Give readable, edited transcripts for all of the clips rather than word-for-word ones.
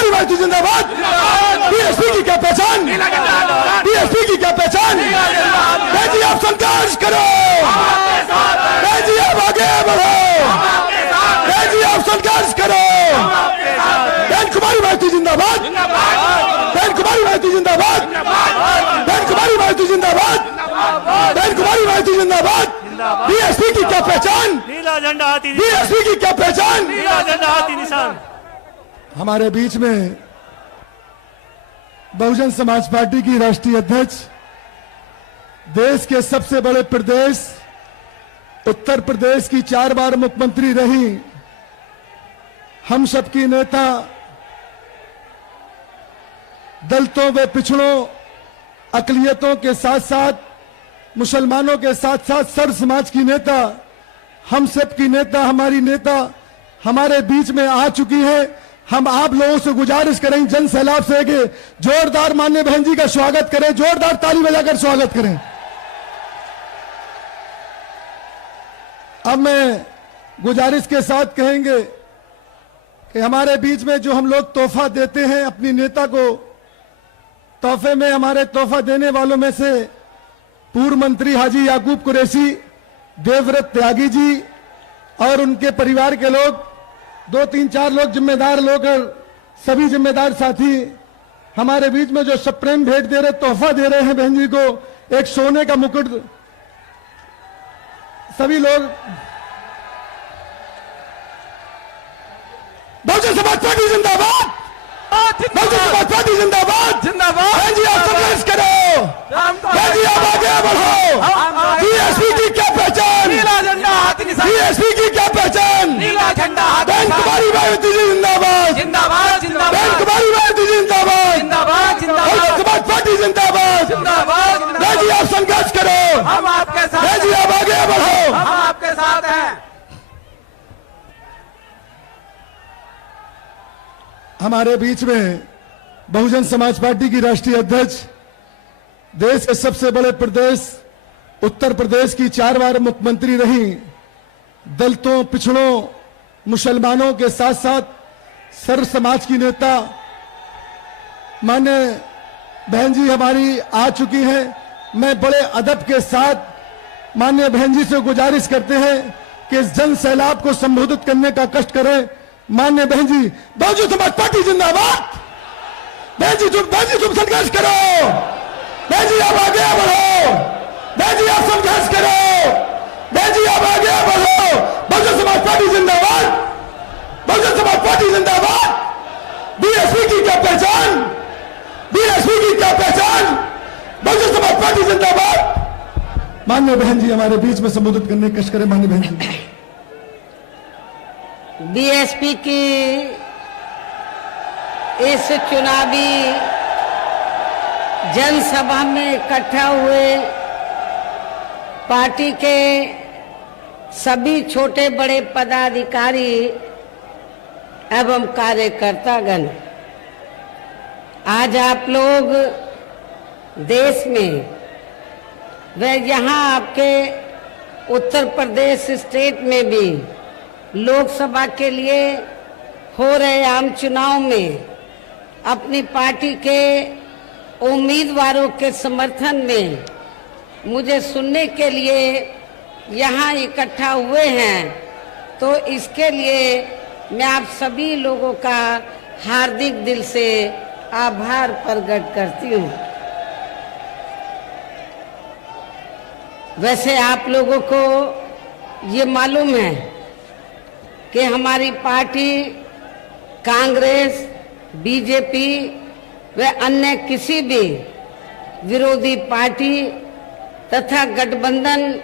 कुमारी भारती जिंदाबाद। बीएसपी की क्या पहचान, बीएसपी की क्या पहचान। जी आप संघर्ष करो, जी आप आगे बढ़ो, जी आप संघर्ष करो। बहन कुमारी भारती जिंदाबाद, बहन कुमारी भारती जिंदाबाद, बहन कुमारी भारती जिंदाबाद, बहन कुमारी भारती जिंदाबाद। बीएसपी की क्या पहचान, नीला झंडा हाथी, बीएसपी की क्या पहचान। नीला झंडा हाथी निशान। हमारे बीच में बहुजन समाज पार्टी की राष्ट्रीय अध्यक्ष, देश के सबसे बड़े प्रदेश उत्तर प्रदेश की 4 बार मुख्यमंत्री रही, हम सबकी नेता, दलितों व पिछड़ों, अकलियतों के साथ साथ मुसलमानों के साथ साथ सर्व समाज की नेता, हम सबकी नेता, हमारी नेता हमारे बीच में आ चुकी है। हम आप लोगों से गुजारिश करें जन सैलाब से कि जोरदार माननीय बहन जी का स्वागत करें, जोरदार ताली बजाकर स्वागत करें। अब मैं गुजारिश के साथ कहेंगे कि हमारे बीच में जो हम लोग तोहफा देते हैं अपनी नेता को, तोहफे में हमारे तोहफा देने वालों में से पूर्व मंत्री हाजी याकूब कुरैशी, देवव्रत त्यागी जी और उनके परिवार के लोग, 2-3-4 लोग जिम्मेदार लोग और सभी जिम्मेदार साथी हमारे बीच में जो सप्रेम भेंट दे रहे, तोहफा दे रहे हैं बहन जी को, एक सोने का मुकुट। सभी लोग बहुजन समाज पार्टी जिंदाबाद, बहुजन समाज पार्टी जिंदाबाद, जिंदाबाद। बहन जी आप संघर्ष करो, बहन जी आप आगे बढ़ो। बीएसपी की क्या पहचान, नीला झंडा हाथी निशान। बीएसपी की क्या पहचान, नीला झंडा हाथी बहन निशान। कुमारी भारती जी जिंदाबाद, जिंदाबाद जिंदाबाद, बहन कुमारी भारती जिंदाबाद, जिंदाबाद बहुजन जिंदाबाद, समाज पार्टी जिंदाबाद। जिंदाबाद बहन जी आप संघर्ष करो, हम आपके साथ बहन जी आप आगे बढ़ो। हम आपके साथ हैं। हमारे बीच में बहुजन समाज पार्टी की राष्ट्रीय अध्यक्ष, देश के सबसे बड़े प्रदेश उत्तर प्रदेश की 4 बार मुख्यमंत्री रही, दलितों, पिछड़ों, मुसलमानों के साथ साथ सर्व समाज की नेता माननीय बहन जी हमारी आ चुकी हैं। मैं बड़े अदब के साथ माननीय बहन जी से गुजारिश करते हैं कि इस जन सैलाब को संबोधित करने का कष्ट करें। माननीय बहन जी, बहुजन समाज पार्टी जिंदाबाद। बहन जी तुम संघर्ष करो, बहन जी आप आगे बढ़ो, बहन जी आप संघर्ष करो, बहन जी आप आगे बढ़ो। बहुजन समाज पार्टी जिंदाबाद, बहुजन समाज पार्टी जिंदाबाद। बीएसपी की क्या पहचान, बीएसपी की क्या पहचान, बहुजन समाज पार्टी जिंदाबाद। माननीय बहन जी हमारे बीच में संबोधित करने की कष्ट करें। माननीय बहन जी, बीएसपी की इस चुनावी जनसभा में इकट्ठा हुए पार्टी के सभी छोटे बड़े पदाधिकारी एवं कार्यकर्तागण, आज आप लोग देश में व यहाँ आपके उत्तर प्रदेश स्टेट में भी लोकसभा के लिए हो रहे आम चुनाव में अपनी पार्टी के उम्मीदवारों के समर्थन में मुझे सुनने के लिए यहाँ इकट्ठा हुए हैं, तो इसके लिए मैं आप सभी लोगों का हार्दिक दिल से आभार प्रकट करती हूँ। वैसे आप लोगों को ये मालूम है कि हमारी पार्टी कांग्रेस, बीजेपी व अन्य किसी भी विरोधी पार्टी तथा गठबंधन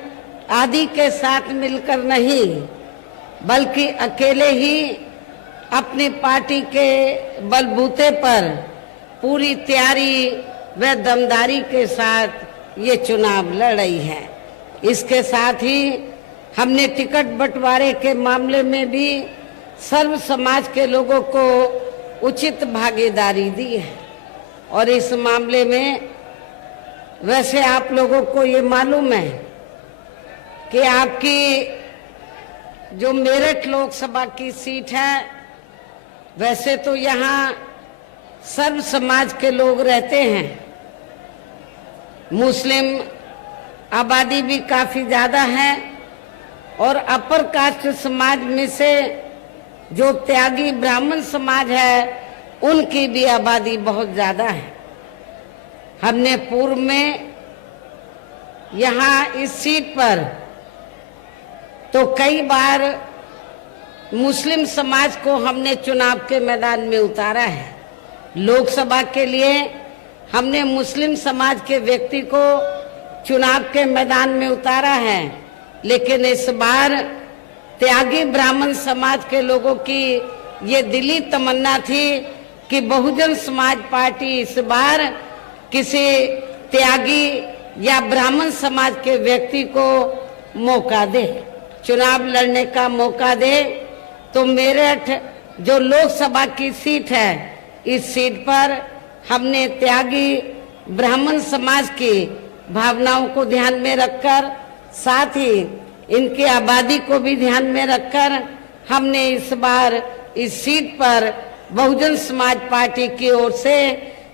आदि के साथ मिलकर नहीं, बल्कि अकेले ही अपनी पार्टी के बलबूते पर पूरी तैयारी व दमदारी के साथ ये चुनाव लड़ रही है। इसके साथ ही हमने टिकट बंटवारे के मामले में भी सर्व समाज के लोगों को उचित भागीदारी दी है। और इस मामले में वैसे आप लोगों को ये मालूम है कि आपकी जो मेरठ लोकसभा की सीट है, वैसे तो यहाँ सर्व समाज के लोग रहते हैं। मुस्लिम आबादी भी काफी ज्यादा है और अपर कास्ट समाज में से जो त्यागी ब्राह्मण समाज है उनकी भी आबादी बहुत ज्यादा है। हमने पूर्व में यहाँ इस सीट पर तो कई बार मुस्लिम समाज को हमने चुनाव के मैदान में उतारा है। लोकसभा के लिए हमने मुस्लिम समाज के व्यक्ति को चुनाव के मैदान में उतारा है, लेकिन इस बार त्यागी ब्राह्मण समाज के लोगों की ये दिली तमन्ना थी कि बहुजन समाज पार्टी इस बार किसी त्यागी या ब्राह्मण समाज के व्यक्ति को मौका दे, चुनाव लड़ने का मौका दे। तो मेरठ जो लोकसभा की सीट है, इस सीट पर हमने त्यागी ब्राह्मण समाज की भावनाओं को ध्यान में रखकर, साथ ही इनकी आबादी को भी ध्यान में रखकर हमने इस बार इस सीट पर बहुजन समाज पार्टी की ओर से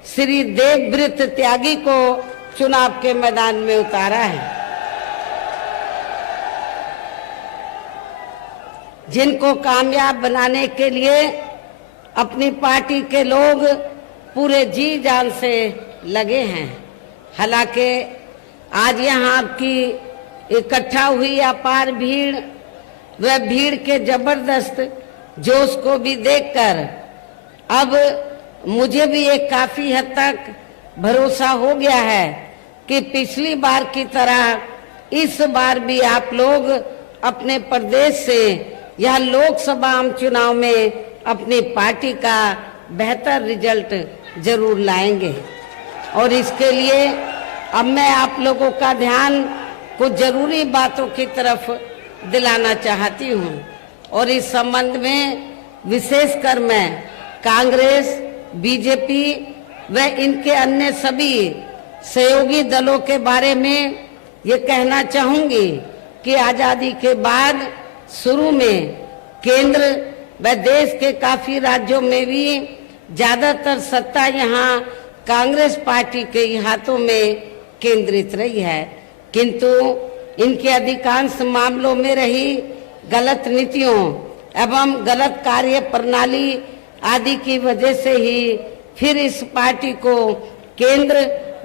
श्री देवव्रत त्यागी को चुनाव के मैदान में उतारा है, जिनको कामयाब बनाने के लिए अपनी पार्टी के लोग पूरे जी जान से लगे हैं। हालांकि आज यहाँ आपकी इकट्ठा हुई अपार भीड़, वह भीड़ के जबरदस्त जोश को भी देखकर अब मुझे भी एक काफी हद तक भरोसा हो गया है कि पिछली बार की तरह इस बार भी आप लोग अपने प्रदेश से यह लोकसभा आम चुनाव में अपनी पार्टी का बेहतर रिजल्ट जरूर लाएंगे। और इसके लिए अब मैं आप लोगों का ध्यान कुछ जरूरी बातों की तरफ दिलाना चाहती हूँ और इस संबंध में विशेषकर मैं कांग्रेस, बीजेपी व इनके अन्य सभी सहयोगी दलों के बारे में ये कहना चाहूंगी कि आजादी के बाद शुरू में केंद्र व देश के काफी राज्यों में भी ज्यादातर सत्ता यहाँ कांग्रेस पार्टी के हाथों में केंद्रित रही है, किंतु इनके अधिकांश मामलों में रही गलत नीतियों एवं गलत कार्य प्रणाली आदि की वजह से ही फिर इस पार्टी को केंद्र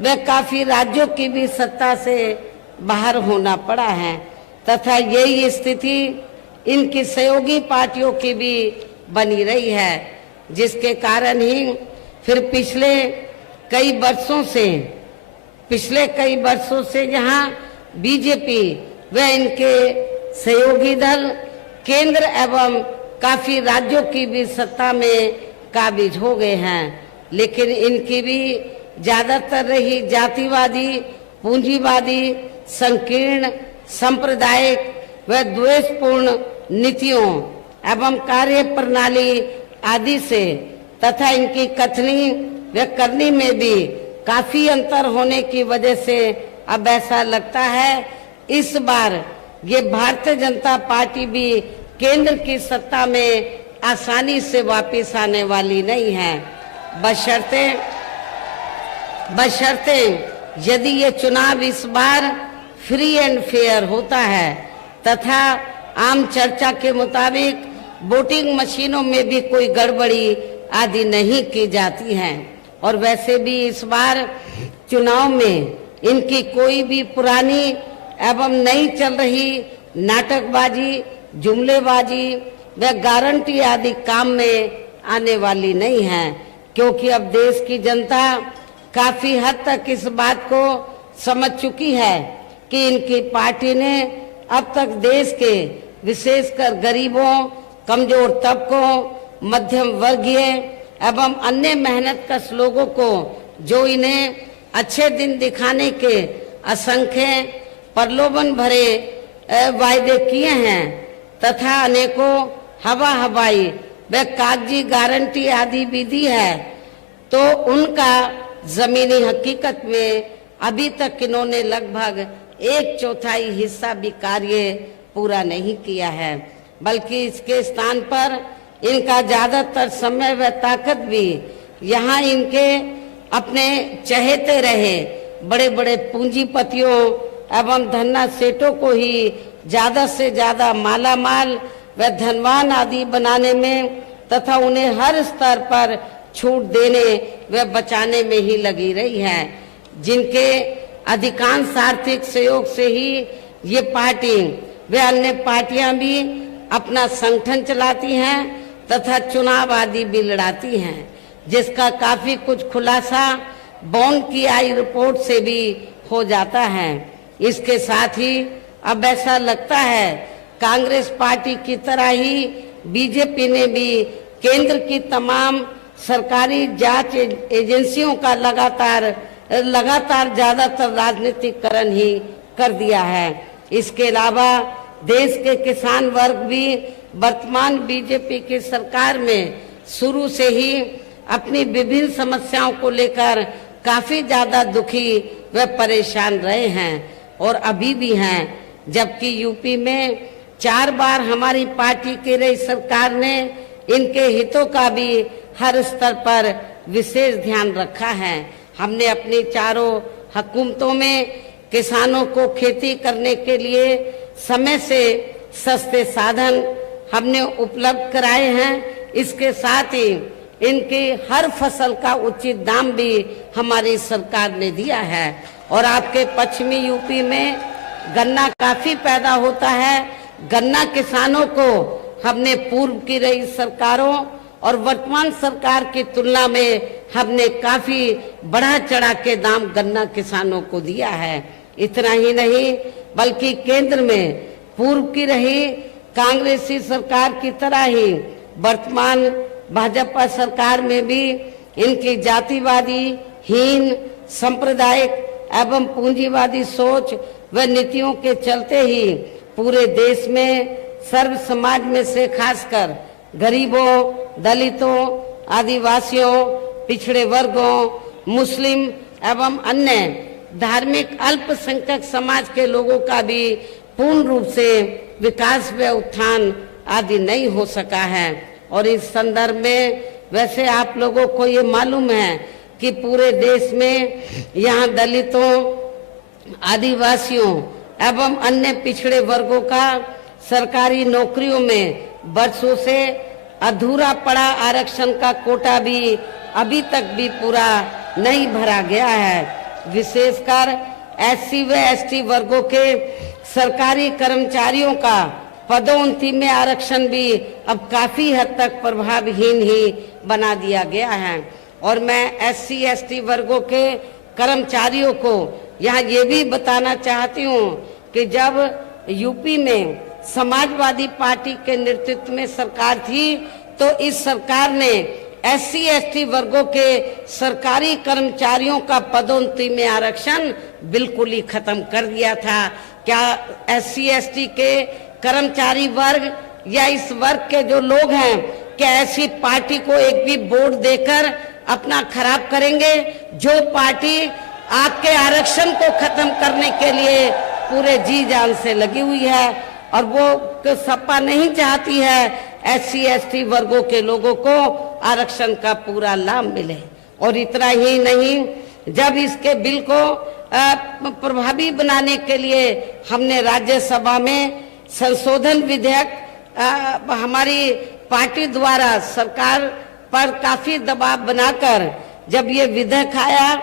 व काफी राज्यों की भी सत्ता से बाहर होना पड़ा है तथा यही स्थिति इनकी सहयोगी पार्टियों की भी बनी रही है, जिसके कारण ही फिर पिछले कई वर्षों से यहाँ बीजेपी व इनके सहयोगी दल केंद्र एवं काफी राज्यों की भी सत्ता में काबिज हो गए हैं, लेकिन इनकी भी ज्यादातर रही जातिवादी, पूंजीवादी, संकीर्ण, सांप्रदायिक व द्वेषपूर्ण नीतियों एवं कार्य प्रणाली आदि से तथा इनकी कथनी व करनी में भी काफी अंतर होने की वजह से अब ऐसा लगता है इस बार ये भारतीय जनता पार्टी भी केंद्र की सत्ता में आसानी से वापस आने वाली नहीं है, बशर्ते यदि ये चुनाव इस बार फ्री एंड फेयर होता है तथा आम चर्चा के मुताबिक वोटिंग मशीनों में भी कोई गड़बड़ी आदि नहीं की जाती है। और वैसे भी इस बार चुनाव में इनकी कोई भी पुरानी एवं नई चल रही नाटकबाजी, जुमलेबाजी व गारंटी आदि काम में आने वाली नहीं है, क्योंकि अब देश की जनता काफी हद तक इस बात को समझ चुकी है कि इनकी पार्टी ने अब तक देश के विशेषकर गरीबों, कमजोर तबकों, मध्यम वर्गीय एवं अन्य मेहनतकश लोगों को जो इन्हें अच्छे दिन दिखाने के असंख्य प्रलोभन भरे वायदे किए हैं तथा अनेकों हवाई व कागजी गारंटी आदि भी दी है, तो उनका जमीनी हकीकत में अभी तक इन्होंने लगभग 1/4 हिस्सा भी कार्य पूरा नहीं किया है, बल्कि इसके स्थान पर इनका ज्यादातर समय व ताकत भी यहाँ इनके अपने चहेते रहे बड़े बड़े पूंजीपतियों एवं धन्ना सेठों को ही ज्यादा से ज्यादा माला माल व धनवान आदि बनाने में तथा उन्हें हर स्तर पर छूट देने व बचाने में ही लगी रही है, जिनके अधिकांश आर्थिक सहयोग से ही ये पार्टी व अन्य पार्टियां भी अपना संगठन चलाती हैं तथा चुनाव आदि भी लड़ाती हैं, जिसका काफी कुछ खुलासा बॉन्ड की आई रिपोर्ट से भी हो जाता है। इसके साथ ही अब ऐसा लगता है कांग्रेस पार्टी की तरह ही बीजेपी ने भी केंद्र की तमाम सरकारी जांच एजेंसियों का लगातार ज्यादातर राजनीतिकरण ही कर दिया है। इसके अलावा देश के किसान वर्ग भी वर्तमान बीजेपी की सरकार में शुरू से ही अपनी विभिन्न समस्याओं को लेकर काफी ज्यादा दुखी व परेशान रहे हैं और अभी भी हैं, जबकि यूपी में 4 बार हमारी पार्टी की रही सरकार ने इनके हितों का भी हर स्तर पर विशेष ध्यान रखा है। हमने अपनी चारों हुकूमतों में किसानों को खेती करने के लिए समय से सस्ते साधन हमने उपलब्ध कराए हैं। इसके साथ ही इनकी हर फसल का उचित दाम भी हमारी सरकार ने दिया है। और आपके पश्चिमी यूपी में गन्ना काफी पैदा होता है। गन्ना किसानों को हमने पूर्व की रही सरकारों और वर्तमान सरकार की तुलना में हमने काफी बढ़ा चढ़ा के दाम गन्ना किसानों को दिया है। इतना ही नहीं बल्कि केंद्र में पूर्व की रही कांग्रेसी सरकार की तरह ही वर्तमान भाजपा सरकार में भी इनकी जातिवादी, हीन, सांप्रदायिक एवं पूंजीवादी सोच व नीतियों के चलते ही पूरे देश में सर्व समाज में से खासकर गरीबों, दलितों, आदिवासियों, पिछड़े वर्गों, मुस्लिम एवं अन्य धार्मिक अल्पसंख्यक समाज के लोगों का भी पूर्ण रूप से विकास व उत्थान आदि नहीं हो सका है। और इस संदर्भ में वैसे आप लोगों को ये मालूम है कि पूरे देश में यहाँ दलितों, आदिवासियों एवं अन्य पिछड़े वर्गों का सरकारी नौकरियों में वर्षों से अधूरा पड़ा आरक्षण का कोटा भी अभी तक भी पूरा नहीं भरा गया है। विशेषकर एससी व एसटी वर्गों के सरकारी कर्मचारियों का पदोन्नति में आरक्षण भी अब काफी हद तक प्रभावहीन ही बना दिया गया है। और मैं एससी एसटी वर्गों के कर्मचारियों को यहाँ ये भी बताना चाहती हूँ कि जब यूपी में समाजवादी पार्टी के नेतृत्व में सरकार थी तो इस सरकार ने एससी एसटी वर्गों के सरकारी कर्मचारियों का पदोन्नति में आरक्षण बिल्कुल ही खत्म कर दिया था। क्या एससी एसटी के कर्मचारी वर्ग या इस वर्ग के जो लोग हैं क्या ऐसी पार्टी को एक भी वोट देकर अपना खराब करेंगे जो पार्टी आपके आरक्षण को खत्म करने के लिए पूरे जी जान से लगी हुई है और वो सपा नहीं चाहती है एससी एसटी वर्गों के लोगों को आरक्षण का पूरा लाभ मिले। और इतना ही नहीं, जब इसके बिल को प्रभावी बनाने के लिए हमने राज्यसभा में संशोधन विधेयक हमारी पार्टी द्वारा सरकार पर काफी दबाव बनाकर जब ये विधेयक आया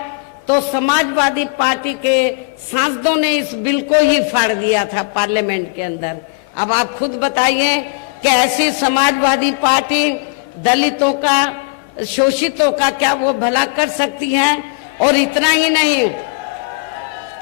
तो समाजवादी पार्टी के सांसदों ने इस बिल को ही फाड़ दिया था पार्लियामेंट के अंदर। अब आप खुद बताइए कि ऐसी समाजवादी पार्टी दलितों का, शोषितों का क्या वो भला कर सकती है? और इतना ही नहीं,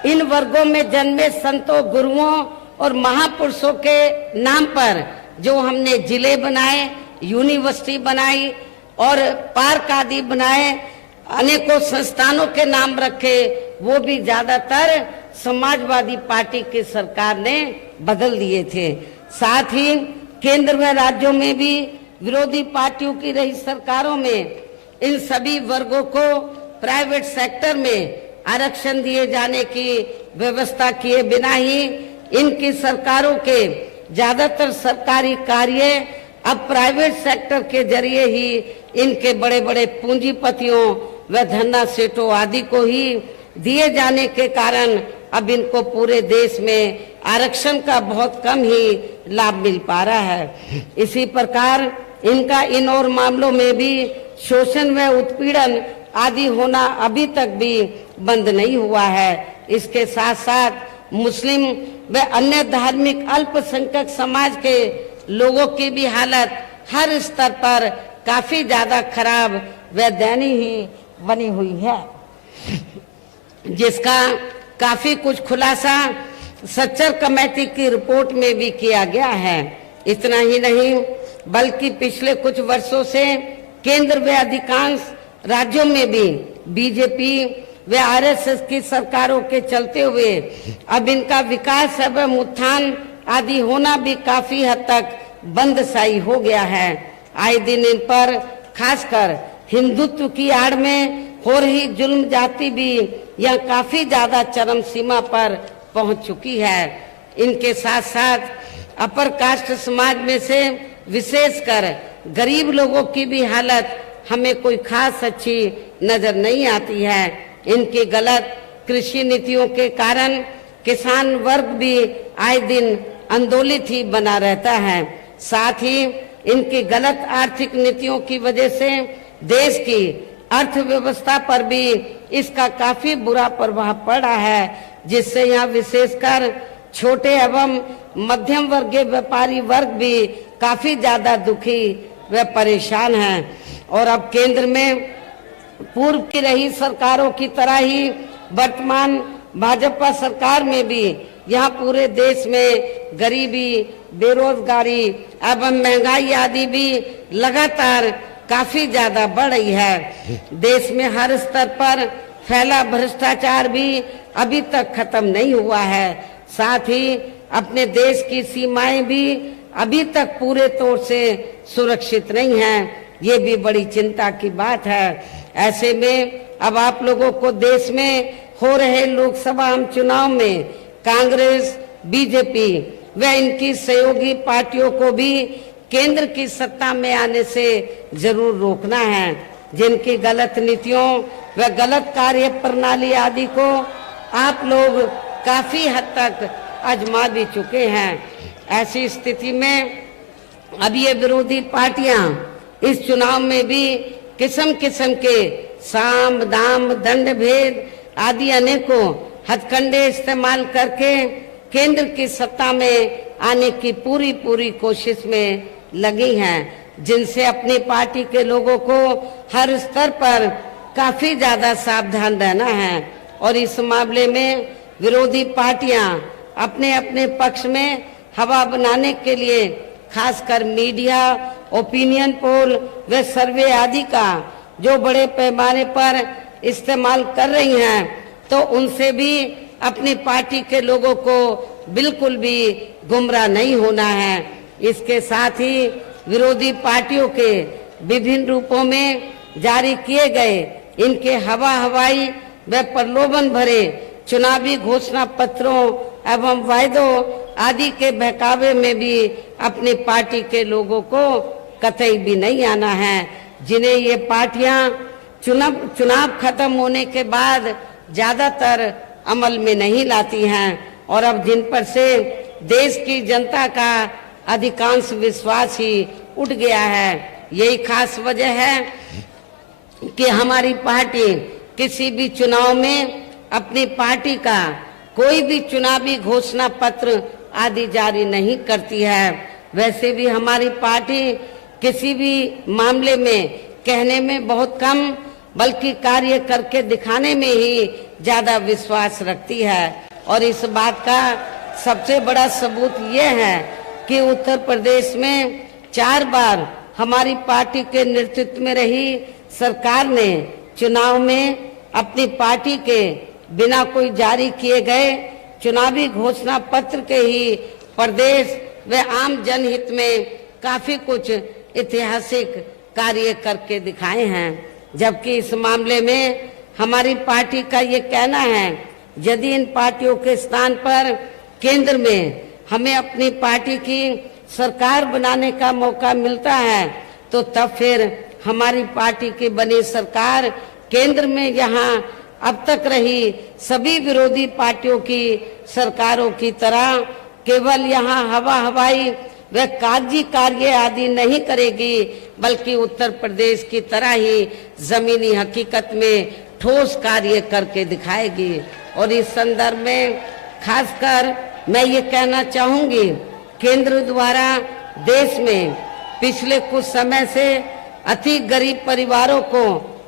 इन वर्गों में जन्मे संतों, गुरुओं और महापुरुषों के नाम पर जो हमने जिले बनाए, यूनिवर्सिटी बनाई और पार्क आदि बनाए, अनेकों संस्थानों के नाम रखे, वो भी ज्यादातर समाजवादी पार्टी की सरकार ने बदल दिए थे। साथ ही केंद्र व राज्यों में भी विरोधी पार्टियों की रही सरकारों में इन सभी वर्गों को प्राइवेट सेक्टर में आरक्षण दिए जाने की व्यवस्था किए बिना ही इनकी सरकारों के ज्यादातर सरकारी कार्य अब प्राइवेट सेक्टर के जरिए ही इनके बड़े बड़े पूंजीपतियों व धन्ना सेठों आदि को ही दिए जाने के कारण अब इनको पूरे देश में आरक्षण का बहुत कम ही लाभ मिल पा रहा है। इसी प्रकार इनका इन और मामलों में भी शोषण व उत्पीड़न आदि होना अभी तक भी बंद नहीं हुआ है। इसके साथ साथ मुस्लिम व अन्य धार्मिक अल्पसंख्यक समाज के लोगों की भी हालत हर स्तर पर काफी ज्यादा खराब व दयनीय ही बनी हुई है, जिसका काफी कुछ खुलासा सच्चर कमेटी की रिपोर्ट में भी किया गया है। इतना ही नहीं बल्कि पिछले कुछ वर्षों से केंद्र व अधिकांश राज्यों में भी बीजेपी व आरएसएस की सरकारों के चलते हुए अब इनका विकास एवं उत्थान आदि होना भी काफी हद तक बंदसाई हो गया है। आए दिन इन पर खासकर हिंदुत्व की आड़ में हो रही जुल्म जाति भी यह काफी ज्यादा चरम सीमा पर पहुंच चुकी है। इनके साथ साथ अपर कास्ट समाज में से विशेषकर गरीब लोगों की भी हालत हमें कोई खास अच्छी नजर नहीं आती है। इनकी गलत कृषि नीतियों के कारण किसान वर्ग भी आए दिन आंदोलित ही बना रहता है। साथ ही इनकी गलत आर्थिक नीतियों की वजह से देश की अर्थव्यवस्था पर भी इसका काफी बुरा प्रभाव पड़ा है, जिससे यहाँ विशेषकर छोटे एवं मध्यम वर्गीय व्यापारी वर्ग भी काफी ज्यादा दुखी व परेशान हैं। और अब केंद्र में पूर्व की रही सरकारों की तरह ही वर्तमान भाजपा सरकार में भी यहाँ पूरे देश में गरीबी, बेरोजगारी एवं महंगाई आदि भी लगातार काफी ज्यादा बढ़ रही है। देश में हर स्तर पर फैला भ्रष्टाचार भी अभी तक खत्म नहीं हुआ है। साथ ही अपने देश की सीमाएं भी अभी तक पूरे तौर से सुरक्षित नहीं हैं। ये भी बड़ी चिंता की बात है। ऐसे में अब आप लोगों को देश में हो रहे लोकसभा चुनाव में कांग्रेस, बीजेपी व इनकी सहयोगी पार्टियों को भी केंद्र की सत्ता में आने से जरूर रोकना है, जिनकी गलत नीतियों व गलत कार्य प्रणाली आदि को आप लोग काफी हद तक आजमा भी चुके हैं। ऐसी स्थिति में अब ये विरोधी पार्टियां इस चुनाव में भी किस्म किस्म के साम दाम दंड भेद आदि अनेकों हथकंडे इस्तेमाल करके केंद्र की सत्ता में आने की पूरी कोशिश में लगी हैं, जिनसे अपनी पार्टी के लोगों को हर स्तर पर काफी ज्यादा सावधान रहना है। और इस मामले में विरोधी पार्टियां अपने अपने पक्ष में हवा बनाने के लिए खासकर मीडिया, ओपिनियन पोल व सर्वे आदि का जो बड़े पैमाने पर इस्तेमाल कर रही हैं, तो उनसे भी अपनी पार्टी के लोगों को बिल्कुल भी गुमराह नहीं होना है। इसके साथ ही विरोधी पार्टियों के विभिन्न रूपों में जारी किए गए इनके हवाई व प्रलोभन भरे चुनावी घोषणा पत्रों एवं वायदों आदि के बहकावे में भी अपनी पार्टी के लोगों को कतई भी नहीं आना है, जिन्हें ये पार्टियां चुनाव खत्म होने के बाद ज्यादातर अमल में नहीं लाती हैं और अब जिन पर से देश की जनता का अधिकांश विश्वास ही उठ गया है। यही खास वजह है कि हमारी पार्टी किसी भी चुनाव में अपनी पार्टी का कोई भी चुनावी घोषणा पत्र आदि जारी नहीं करती है। वैसे भी हमारी पार्टी किसी भी मामले में कहने में बहुत कम बल्कि कार्य करके दिखाने में ही ज्यादा विश्वास रखती है। और इस बात का सबसे बड़ा सबूत ये है कि उत्तर प्रदेश में 4 बार हमारी पार्टी के नेतृत्व में रही सरकार ने चुनाव में अपनी पार्टी के बिना कोई जारी किए गए चुनावी घोषणा पत्र के ही प्रदेश व आम जनहित में काफी कुछ ऐतिहासिक कार्य करके दिखाए हैं। जबकि इस मामले में हमारी पार्टी का ये कहना है, यदि इन पार्टियों के स्थान पर केंद्र में हमें अपनी पार्टी की सरकार बनाने का मौका मिलता है तो तब फिर हमारी पार्टी की बनी सरकार केंद्र में यहाँ अब तक रही सभी विरोधी पार्टियों की सरकारों की तरह केवल यहाँ हवाई व कागजी कार्य आदि नहीं करेगी, बल्कि उत्तर प्रदेश की तरह ही जमीनी हकीकत में ठोस कार्य करके दिखाएगी। और इस संदर्भ में खासकर मैं ये कहना चाहूंगी, केंद्र द्वारा देश में पिछले कुछ समय से अति गरीब परिवारों को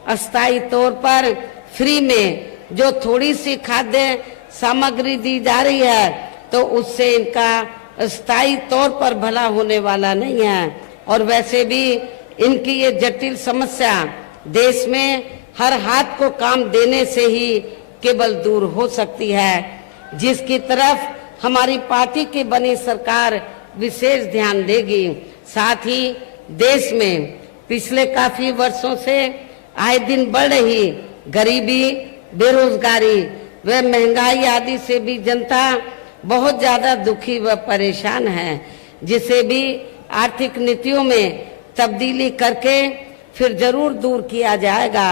अस्थायी तौर पर फ्री में जो थोड़ी सी खाद्य सामग्री दी जा रही है, तो उससे इनका स्थायी तौर पर भला होने वाला नहीं है। और वैसे भी इनकी ये जटिल समस्या देश में हर हाथ को काम देने से ही केवल दूर हो सकती है, जिसकी तरफ हमारी पार्टी की बनी सरकार विशेष ध्यान देगी। साथ ही देश में पिछले काफी वर्षों से आए दिन बढ़ रही गरीबी, बेरोजगारी व महंगाई आदि से भी जनता बहुत ज्यादा दुखी व परेशान है, जिसे भी आर्थिक नीतियों में तब्दीली करके फिर जरूर दूर किया जाएगा।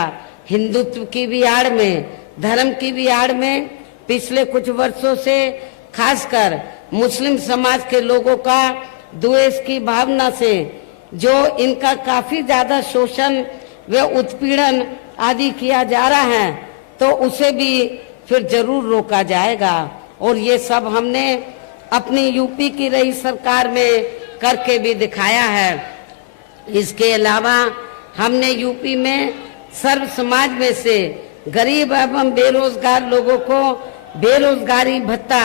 हिंदुत्व की भी आड़ में, धर्म की भी आड़ में पिछले कुछ वर्षों से खासकर मुस्लिम समाज के लोगों का द्वेष की भावना से जो इनका काफी ज्यादा शोषण व उत्पीड़न आदि किया जा रहा है, तो उसे भी फिर जरूर रोका जाएगा। और ये सब हमने अपनी यूपी की रही सरकार में करके भी दिखाया है। इसके अलावा हमने यूपी में सर्व समाज में से गरीब एवं बेरोजगार लोगों को बेरोजगारी भत्ता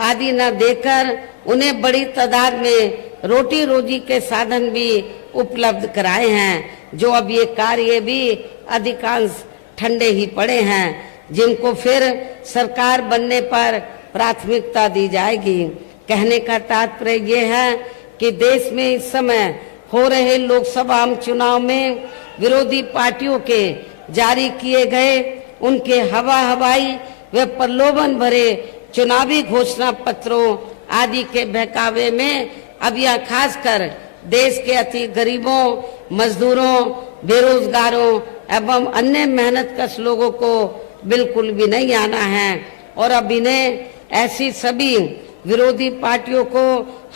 आदि न देकर उन्हें बड़ी तादाद में रोटी रोजी के साधन भी उपलब्ध कराए हैं, जो अब ये कार्य भी अधिकांश ठंडे ही पड़े हैं, जिनको फिर सरकार बनने पर प्राथमिकता दी जाएगी। कहने का तात्पर्य ये है कि देश में इस समय हो रहे लोकसभा आम चुनाव में विरोधी पार्टियों के जारी किए गए उनके हवाई व प्रलोभन भरे चुनावी घोषणा पत्रों आदि के बहकावे में अब यह खासकर देश के अति गरीबों, मजदूरों, बेरोजगारों एवं अन्य मेहनतकश लोगों को बिल्कुल भी नहीं आना है। और अब इन्हें ऐसी सभी विरोधी पार्टियों को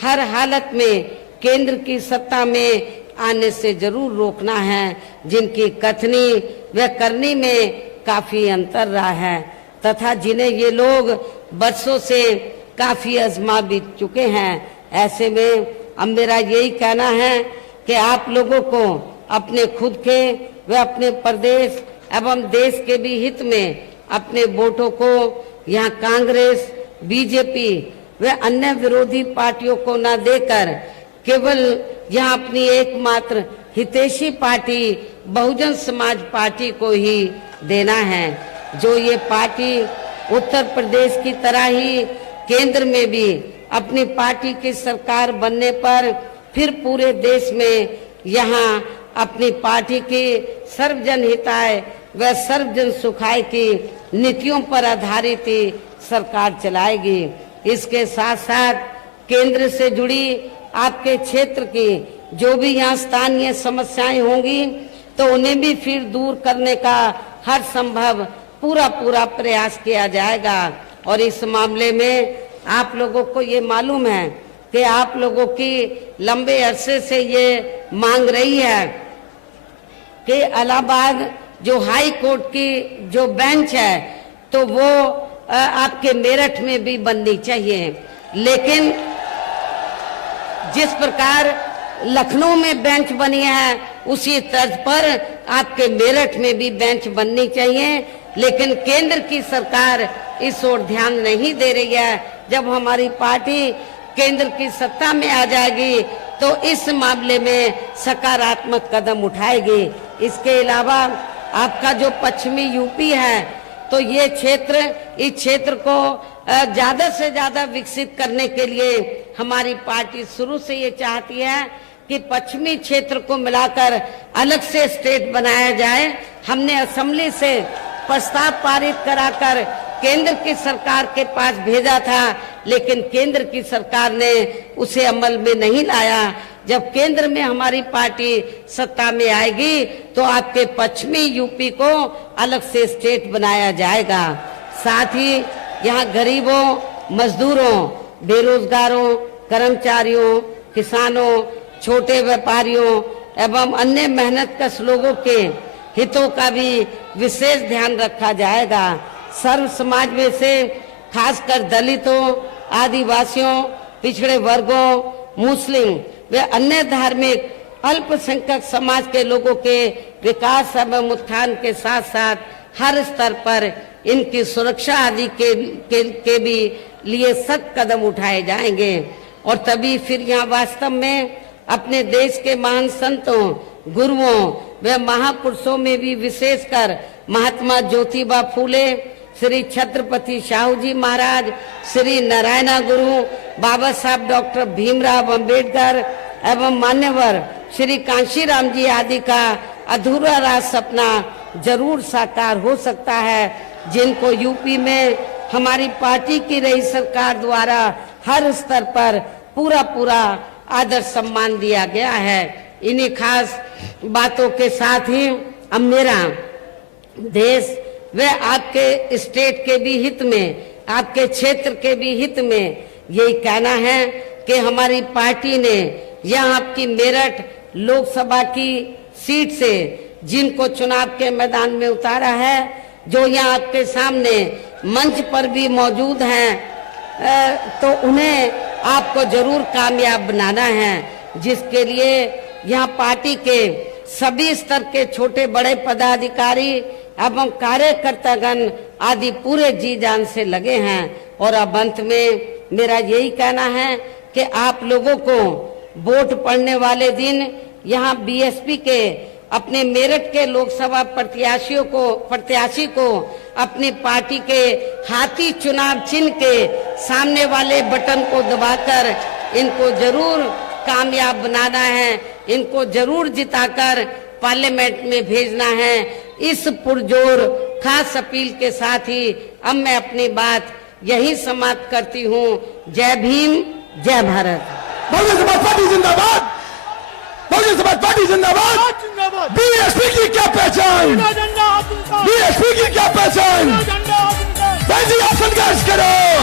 हर हालत में केंद्र की सत्ता में आने से जरूर रोकना है, जिनकी कथनी व करनी में काफी अंतर रहा है तथा जिन्हें ये लोग बरसों से काफी आजमा भी चुके हैं। ऐसे में अब मेरा यही कहना है कि आप लोगों को अपने खुद के व अपने प्रदेश एवं देश के भी हित में अपने वोटों को यहाँ कांग्रेस, बीजेपी व अन्य विरोधी पार्टियों को न देकर केवल यहाँ अपनी एकमात्र हितैषी पार्टी बहुजन समाज पार्टी को ही देना है, जो ये पार्टी उत्तर प्रदेश की तरह ही केंद्र में भी अपनी पार्टी की सरकार बनने पर फिर पूरे देश में यहाँ अपनी पार्टी की सर्वजन हिताय व सर्वजन सुखाय की नीतियों पर आधारित ही सरकार चलाएगी। इसके साथ साथ केंद्र से जुड़ी आपके क्षेत्र की जो भी यहाँ स्थानीय समस्याएं होंगी, तो उन्हें भी फिर दूर करने का हर संभव पूरा प्रयास किया जाएगा। और इस मामले में आप लोगों को ये मालूम है कि आप लोगों की लंबे अरसे से ये मांग रही है कि इलाहाबाद जो हाई कोर्ट की जो बेंच है, तो वो आपके मेरठ में भी बननी चाहिए। लेकिन जिस प्रकार लखनऊ में बेंच बनी है, उसी तर्ज पर आपके मेरठ में भी बेंच बननी चाहिए। लेकिन केंद्र की सरकार इस ओर ध्यान नहीं दे रही है। जब हमारी पार्टी केंद्र की सत्ता में आ जाएगी तो इस मामले में सकारात्मक कदम उठाएगी। इसके अलावा आपका जो पश्चिमी यूपी है, तो ये क्षेत्र, इस क्षेत्र को ज्यादा से ज्यादा विकसित करने के लिए हमारी पार्टी शुरू से ये चाहती है कि पश्चिमी क्षेत्र को मिलाकर अलग से स्टेट बनाया जाए। हमने असेंबली से प्रस्ताव पारित कराकर केंद्र की सरकार के पास भेजा था, लेकिन केंद्र की सरकार ने उसे अमल में नहीं लाया। जब केंद्र में हमारी पार्टी सत्ता में आएगी तो आपके पश्चिमी यूपी को अलग से स्टेट बनाया जाएगा। साथ ही यहाँ गरीबों, मजदूरों, बेरोजगारों, कर्मचारियों, किसानों, छोटे व्यापारियों एवं अन्य मेहनतकश लोगों के हितों का भी विशेष ध्यान रखा जाएगा। सर्व समाज में से खासकर दलितों, आदिवासियों, पिछड़े वर्गों, मुस्लिम व अन्य धार्मिक अल्पसंख्यक समाज के लोगों के विकास एवं उत्थान के साथ साथ हर स्तर पर इनकी सुरक्षा आदि के भी लिए सख्त कदम उठाए जाएंगे। और तभी फिर यहाँ वास्तव में अपने देश के महान संतों, गुरुओं व महापुरुषों में भी विशेषकर महात्मा ज्योतिबा फूले, श्री छत्रपति शाहू जी महाराज, श्री नारायण गुरु, बाबा साहब डॉक्टर भीमराव अंबेडकर एवं मान्यवर श्री कांशीराम जी आदि का अधूरा राज सपना जरूर साकार हो सकता है, जिनको यूपी में हमारी पार्टी की रही सरकार द्वारा हर स्तर पर पूरा आदर सम्मान दिया गया है। इन्हीं खास बातों के साथ ही अब मेरा देश व आपके स्टेट के भी हित में, आपके क्षेत्र के भी हित में यही कहना है कि हमारी पार्टी ने यहाँ आपकी मेरठ लोकसभा की सीट से जिनको चुनाव के मैदान में उतारा है, जो यहाँ आपके सामने मंच पर भी मौजूद हैं, तो उन्हें आपको जरूर कामयाब बनाना है, जिसके लिए यहाँ पार्टी के सभी स्तर के छोटे बड़े पदाधिकारी एवं कार्यकर्तागण आदि पूरे जी जान से लगे हैं। और अब अंत में मेरा यही कहना है कि आप लोगों को वोट पड़ने वाले दिन यहाँ बीएसपी के अपने मेरठ के लोकसभा प्रत्याशी को अपनी पार्टी के हाथी चुनाव चिन्ह के सामने वाले बटन को दबाकर इनको जरूर कामयाब बनाना है, इनको जरूर जिताकर पार्लियामेंट में भेजना है। इस पुरजोर खास अपील के साथ ही अब मैं अपनी बात यही समाप्त करती हूँ। जय भीम, जय भारत। बहुजन समाज पार्टी जिंदाबाद, बहुजन समाज पार्टी जिंदाबाद। बीएसपी की क्या पहचान, बीएसपी की क्या पहचान, आप संघर्ष करो।